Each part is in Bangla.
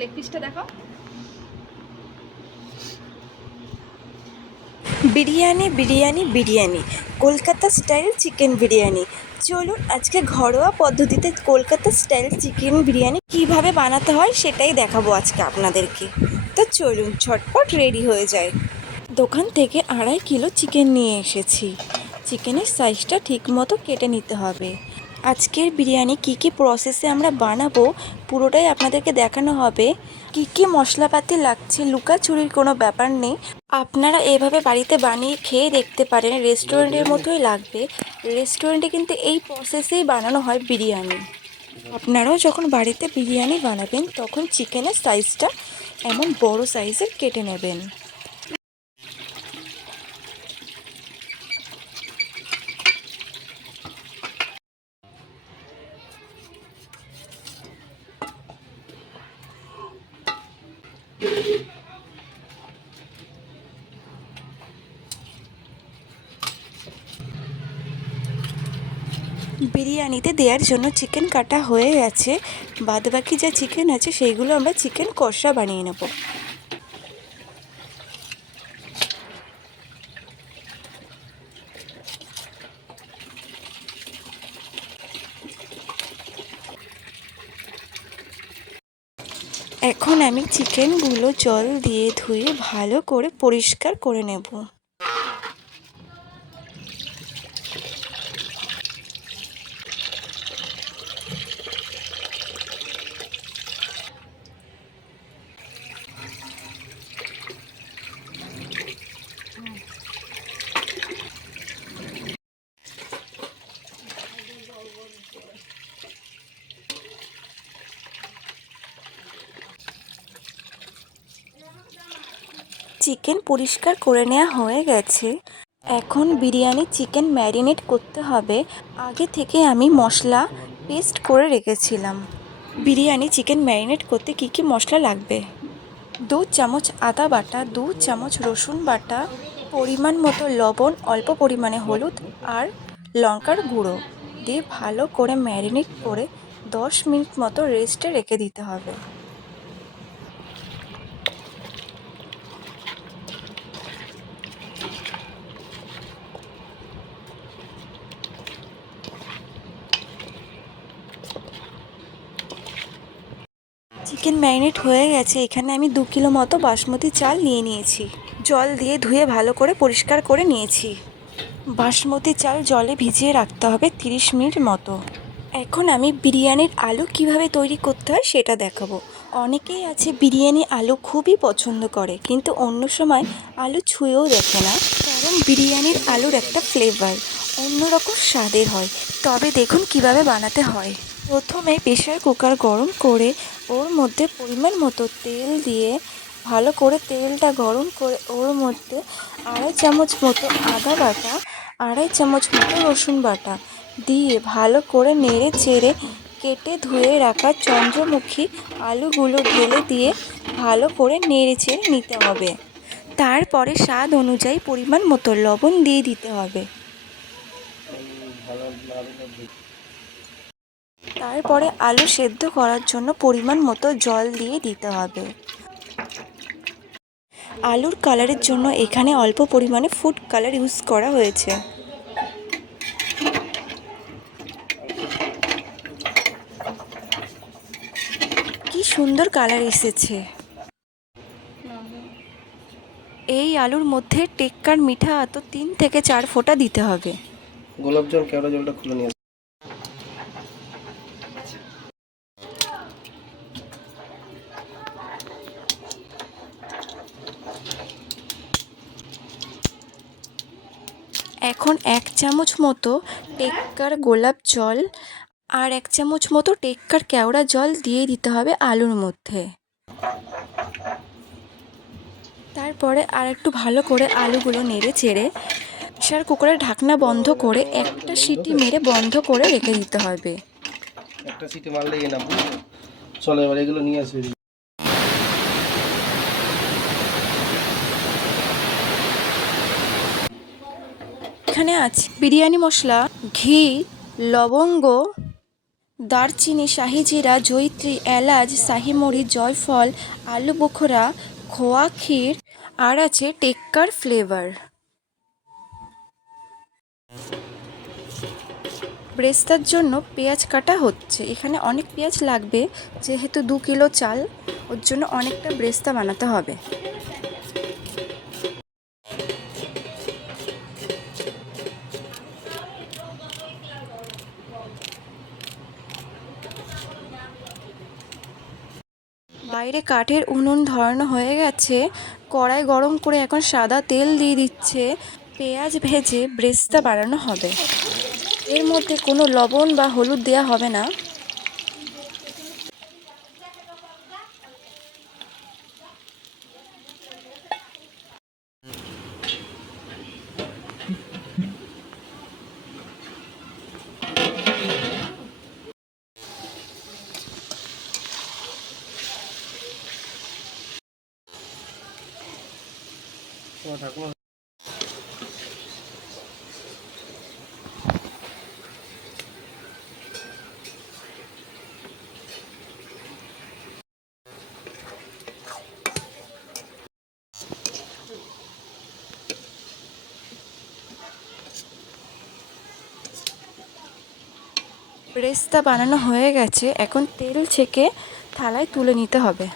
লেগ পিসটা দেখাও। Biryani biryani biryani, Kolkata style chicken biryani. চলুন আজকে ঘরোয়া পদ্ধতিতে কলকাতা স্টাইল চিকেন বিরিয়ানি কিভাবে বানাতে হয় সেটাই দেখাবো আজকে আপনাদেরকে। তো চলুন ঝটপট রেডি হয়ে যায়। দোকান থেকে 2.5 কিলো চিকেন নিয়ে এসেছি। চিকেনের সাইজটা ঠিক মতো কেটে নিতে হবে। আজকের বিরিয়ানি কী কী প্রসেসে আমরা বানাবো পুরোটাই আপনাদেরকে দেখানো হবে। কী কী মশলাপাতি লাগছে লুকাচুরির কোনো ব্যাপার নেই। আপনারা এভাবে বাড়িতে বানিয়ে খেয়ে দেখতে পারেন, রেস্টুরেন্টের মতোই লাগবে। রেস্টুরেন্টে কিন্তু এই প্রসেসেই বানানো হয় বিরিয়ানি। আপনারাও যখন বাড়িতে বিরিয়ানি বানাবেন তখন চিকেনের সাইজটা এমন বড় সাইজের কেটে নেবেন। বিরিয়ানিতে দেওয়ার জন্য চিকেন কাটা হয়ে গেছে। বাদবাকি যা চিকেন আছে সেইগুলো আমরা চিকেন কষা বানিয়ে নেব। এখন আমি চিকেনগুলো জল দিয়ে ধুয়ে ভালো করে পরিষ্কার করে নেব। চিকেন পরিষ্কার করে নেওয়া হয়ে গেছে। এখন বিরিয়ানি চিকেন ম্যারিনেট করতে হবে। আগে থেকে আমি মশলা পেস্ট করে রেখেছিলাম। বিরিয়ানি চিকেন ম্যারিনেট করতে কী কী মশলা লাগবে: 2 চামচ আদা বাটা, 2 চামচ রসুন বাটা, পরিমাণ মতো লবণ, অল্প পরিমাণে হলুদ আর লঙ্কার গুঁড়ো দিয়ে ভালো করে ম্যারিনেট করে 10 মিনিট মতো রেস্টে রেখে দিতে হবে। চিকেন ম্যারিনেট হয়ে গেছে। এখানে আমি 2 কিলো মতো বাসমতি চাল নিয়ে নিয়েছি। জল দিয়ে ধুয়ে ভালো করে পরিষ্কার করে নিয়েছি। বাসমতি চাল জলে ভিজিয়ে রাখতে হবে 30 মিনিট মতো। এখন আমি বিরিয়ানির আলু কিভাবে তৈরি করতে হয় সেটা দেখাবো। অনেকেই আছে বিরিয়ানি আলু খুবই পছন্দ করে, কিন্তু অন্য সময় আলু ছুঁয়েও দেখে না, কারণ বিরিয়ানির আলুর একটা ফ্লেভার অন্যরকম স্বাদের হয়। তবে দেখুন কিভাবে বানাতে হয়। প্রথমে প্রেসার কুকার গরম করে ওর মধ্যে পরিমাণ মতো তেল দিয়ে ভালো করে তেলটা গরম করে ওর মধ্যে 2.5 চামচ মতো আদা বাটা, 2.5 চামচ মতো রসুন বাটা দিয়ে ভালো করে নেড়ে চেড়ে কেটে ধুয়ে রাখা চন্দ্রমুখী আলুগুলো ঢেলে দিয়ে ভালো করে নেড়ে চেড়ে নিতে হবে। তারপরে স্বাদ অনুযায়ী পরিমাণ মতো লবণ দিয়ে দিতে হবে। তারপরে আলু সেদ্ধ করার জন্য পরিমাণ মতো জল দিয়ে দিতে হবে। আলুর কালারের জন্য এখানে অল্প পরিমাণে ফুড কালার ইউজ করা হয়েছে। কি সুন্দর কালার এসেছে। এই আলুর মধ্যে টেক্কার মিঠা আতো 3 থেকে 4 ফোঁটা দিতে হবে। গোলাপ জল কেওড়া জলটা খুলে নিয়ে এখন 1 চামচ মতো টেক্কার গোলাপ জল আর 1 চামচ মতো টেক্কার কেওড়া জল দিয়ে দিতে হবে আলুর মধ্যে। তারপরে আর একটু ভালো করে আলুগুলো নেড়ে চেড়ে প্রেসার কুকারের ঢাকনা বন্ধ করে একটা সিটি মেরে বন্ধ করে রেখে দিতে হবে। একটা সিটি মারলেই না, চলো এবার এগুলো নিয়ে আসবে। এখানে আছে বিরিয়ানি মশলা, ঘি, লবঙ্গ, দারচিনি, শাহি জিরা, জয়িত্রী, এলাচ, শাহি মরিচ, জয়ফল, আলু বোখরা, খোয়া ক্ষীর, আর আছে টেক্কার ফ্লেভার। ব্রেস্তার জন্য পেঁয়াজ কাটা হচ্ছে। এখানে অনেক পেঁয়াজ লাগবে, যেহেতু 2 কিলো চাল, ওর জন্য অনেকটা ব্রেস্তা বানাতে হবে। বাইরে কাঠের উনুন ধরানো হয়ে গেছে, কড়াই গরম করে এখন সাদা তেল দিয়ে দিচ্ছে। পেঁয়াজ ভেজে ব্রেস্তা বানানো হবে। এর মধ্যে কোনো লবণ বা হলুদ দেওয়া হবে না। তোমার ঠাকুমা ব্রেস্তা বানানো হয়ে গেছে, এখন তেল ছেঁকে থালায় তুলে নিতে হবে।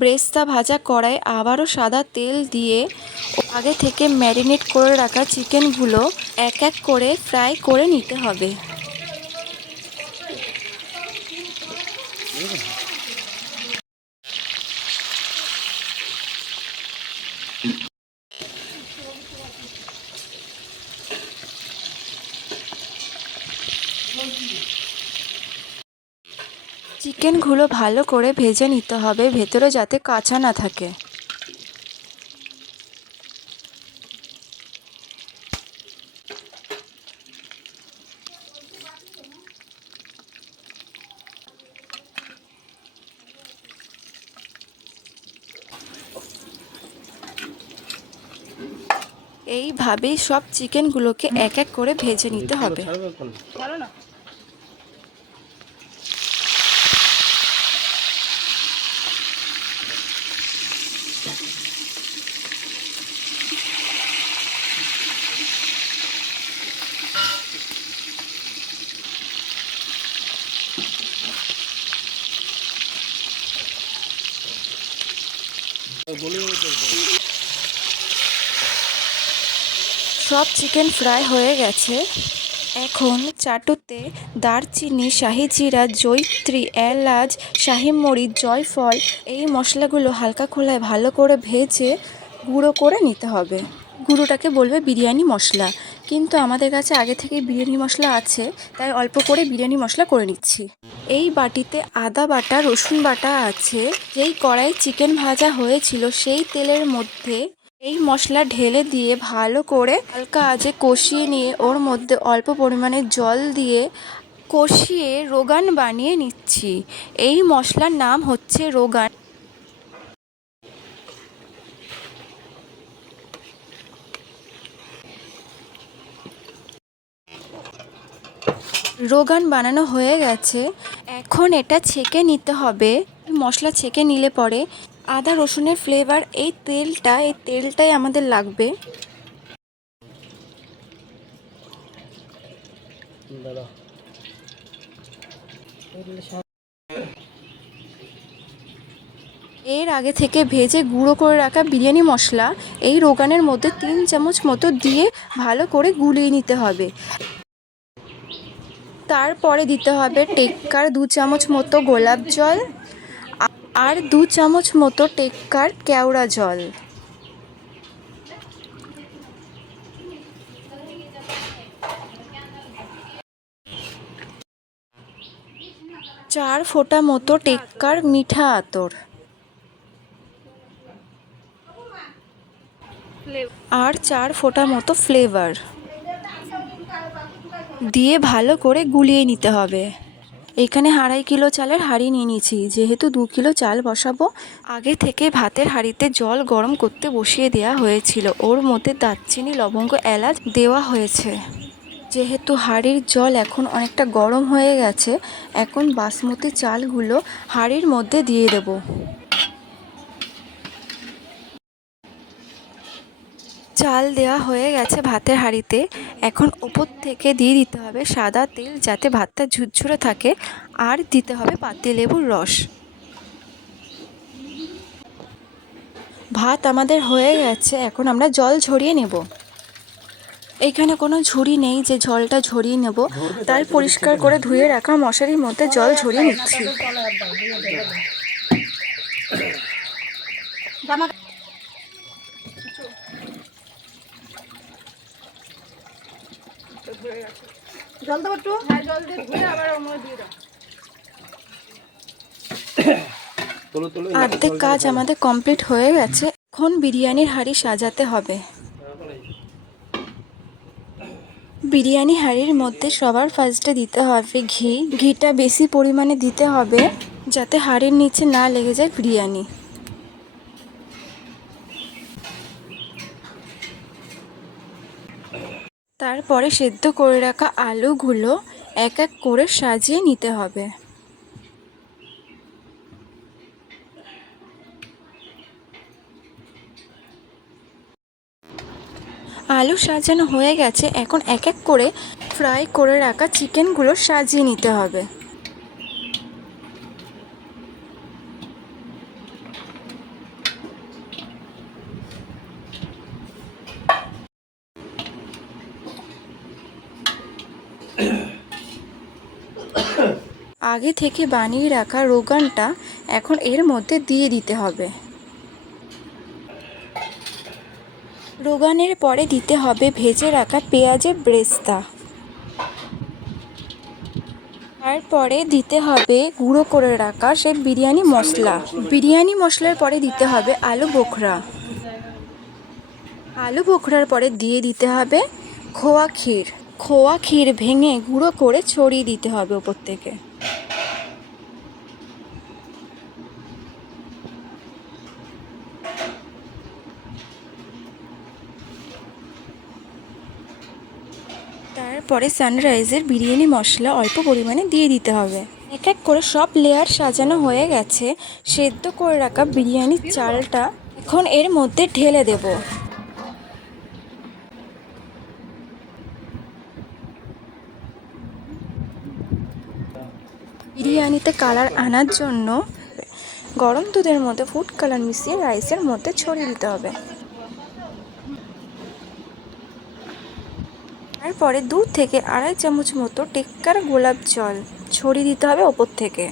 ব্রেস্তা ভাজা কড়াই আবারও সাদা তেল দিয়ে আগে থেকে ম্যারিনেট করে রাখা চিকেনগুলো এক এক করে ফ্রাই করে নিতে হবে। চিকেনগুলো ভালো করে ভেজে নিতে হবে, ভেতরে যাতে কাঁচা না থাকে। এইভাবেই সব চিকেনগুলোকে এক এক করে ভেজে নিতে হবে। ভালো না। সব চিকেন ফ্রাই হয়ে গেছে। এখন চাটুতে দারচিনি, শাহি জিরা, জয়িত্রী, এলাচ, শাহি মরিচ, জয়ফল এই মশলাগুলো হালকা খোলায় ভালো করে ভেজে গুঁড়ো করে নিতে হবে। গুঁড়োটাকে বলবে বিরিয়ানি মশলা, কিন্তু আমাদের কাছে আগে থেকেই বিরিয়ানি মশলা আছে, তাই অল্প করে বিরিয়ানি মশলা করে নিচ্ছি। এই বাটিতে আদা বাটা, রসুন বাটা আছে। যেই কড়াই চিকেন ভাজা হয়েছিল সেই তেলের মধ্যে এই মশলা ঢেলে দিয়ে ভালো করে হালকা আঁচে কষিয়ে নিয়ে ওর মধ্যে অল্প পরিমাণে জল দিয়ে কষিয়ে রোগান বানিয়ে নিচ্ছি। এই মশলার নাম হচ্ছে রোগান। রোগান বানানো হয়ে গেছে, এখন এটা ছেঁকে নিতে হবে। মশলা ছেঁকে নিলে পরে আদা রসুনের ফ্লেভার এই তেলটাই আমাদের লাগবে। এর আগে থেকে ভেজে গুঁড়ো করে রাখা বিরিয়ানি মশলা এই রোগানের মধ্যে 3 চামচ মতো দিয়ে ভালো করে গুলিয়ে নিতে হবে। তারপরে দিতে হবে টেক্কার 2 চামচ মতো গোলাপ জল আর 2 চামচ মতো টেক্কার কেওড়া জল। চার ফোঁটা মতো টেক্কার মিঠা আতর আর 4 ফোঁটা মতো ফ্লেভার দিয়ে ভালো করে গুলিয়ে নিতে হবে। এখানে 2.5 কিলো চালের হাঁড়ি নিয়ে নিয়েছি, যেহেতু 2 কিলো চাল বসাবো। আগে থেকে ভাতের হাঁড়িতে জল গরম করতে বসিয়ে দেওয়া হয়েছিল, ওর মধ্যে দারচিনি, লবঙ্গ, এলাচ দেওয়া হয়েছে। যেহেতু হাঁড়ির জল এখন অনেকটা গরম হয়ে গেছে, এখন বাসমতি চালগুলো হাঁড়ির মধ্যে দিয়ে দেব। চাল দেওয়া হয়ে গেছে ভাতের হাঁড়িতে। এখন ওপর থেকে দিয়ে দিতে হবে সাদা তেল, যাতে ভাতটা ঝুরঝুরে থাকে, আর দিতে হবে পাতিলেবুর রস। ভাত আমাদের হয়ে গেছে, এখন আমরা জল ঝরিয়ে নেব। এইখানে কোনো ঝুড়ি নেই যে জলটা ঝরিয়ে নেব, তাই পরিষ্কার করে ধুয়ে রাখা মশারির মধ্যে জল ঝরিয়ে নিচ্ছি। জল দেবো একটু, হ্যাঁ জল দিয়ে ধুয়ে আবার ওর মধ্যে দিয়ে দাও। অর্ধেক কাজ আমাদের কমপ্লিট হয়ে গেছে, এখন বিরিয়ানির হাঁড়ি সাজাতে হবে। বিরিয়ানি হাঁড়ির মধ্যে সবার ফার্স্টে দিতে হবে ঘি। ঘিটা বেশি পরিমাণে দিতে হবে, যাতে হাঁড়ির নিচে না লেগে যায় বিরিয়ানি। তারপরে সেদ্ধ করে রাখা আলুগুলো এক এক করে সাজিয়ে নিতে হবে। আলু সাজানো হয়ে গেছে, এখন এক এক করে ফ্রাই করে রাখা চিকেনগুলো সাজিয়ে নিতে হবে। আগে থেকে বানিয়ে রাখা রোগানটা এখন এর মধ্যে দিয়ে দিতে হবে। রোগানের পরে দিতে হবে ভেজে রাখা পেঁয়াজের ব্রেস্তা। তারপরে দিতে হবে গুঁড়ো করে রাখা সেই বিরিয়ানি মশলা। বিরিয়ানি মশলার পরে দিতে হবে আলু বোখরা। আলু বোখরার পরে দিয়ে দিতে হবে খোয়া ক্ষীর। খোয়া ক্ষীর ভেঙে গুঁড়ো করে ছড়িয়ে দিতে হবে ওপর থেকে। তারপরে সানরাইজের বিরিয়ানি মশলা অল্প পরিমাণে দিয়ে দিতে হবে। এক এক করে সব লেয়ার সাজানো হয়ে গেছে। সেদ্ধ করে রাখা বিরিয়ানির চালটা এখন এর মধ্যে ঢেলে দেব। বিরিয়ানিতে কালার আনার জন্য গরম দুধের মধ্যে ফুড কালার মিশিয়ে রাইসের মধ্যে ছড়িয়ে দিতে হবে। তারপরে 2 থেকে 2.5 চামচ মতো টেক্কার গোলাপ জল ছড়িয়ে দিতে হবে ওপর থেকে।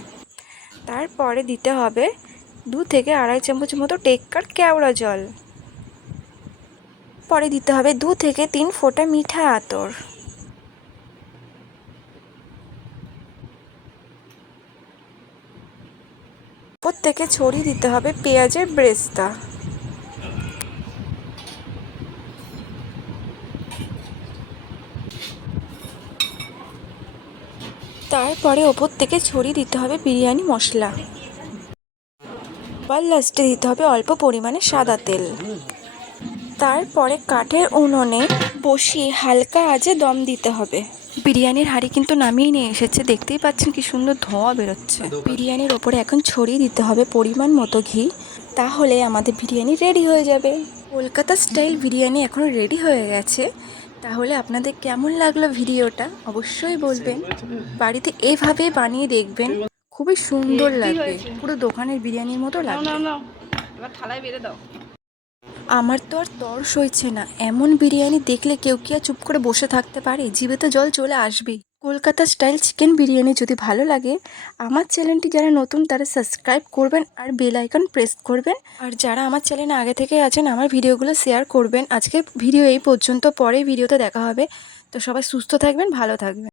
তারপরে দিতে হবে 2 থেকে 2.5 চামচ মতো টেক্কার কেওড়া জল। পরে দিতে হবে 2 থেকে 3 ফোঁটা মিঠা আতর। ওপর থেকে ছড়িয়ে দিতে হবে পেঁয়াজের ব্রেস্তা। তারপরে ওপর থেকে ছড়িয়ে দিতে হবে বিরিয়ানি মশলা। আবার লাস্টে দিতে হবে অল্প পরিমাণে সাদা তেল। তারপরে কাঠের উনুনে বসিয়ে হালকা আঁচে দম দিতে হবে। বিরিয়ানির হাঁড়ি কিন্তু নামিয়ে নিয়ে এসেছে, দেখতেই পাচ্ছেন কি সুন্দর ধোঁয়া বেরোচ্ছে। বিরিয়ানির ওপরে এখন ছড়িয়ে দিতে হবে পরিমাণ মতো ঘি, তাহলে আমাদের বিরিয়ানি রেডি হয়ে যাবে। কলকাতা স্টাইল বিরিয়ানি এখন রেডি হয়ে গেছে। তাহলে আপনাদের কেমন লাগলো ভিডিওটা অবশ্যই বলবেন। বাড়িতে এভাবে বানিয়ে দেখবেন, খুবই সুন্দর লাগবে, পুরো দোকানের বিরিয়ানির মতো লাগবে। এবার থালায় বেড়ে দাও। আমার তো আর তর সইছে না, এমন বিরিয়ানি দেখলে কেউ কি আর চুপ করে বসে থাকতে পারে? জিভে তো জল চলে আসবেই। কলকাতা স্টাইল চিকেন বিরিয়ানি যদি ভালো লাগে, আমার চ্যানেলটি যারা নতুন তারা সাবস্ক্রাইব করবেন আর বেল আইকন প্রেস করবেন। আর যারা আমার চ্যানেলে আগে থেকে আছেন আমার ভিডিওগুলো শেয়ার করবেন। আজকে ভিডিও এই পর্যন্ত, পরে ভিডিওতে দেখা হবে। তো সবাই সুস্থ থাকবেন, ভালো থাকবেন।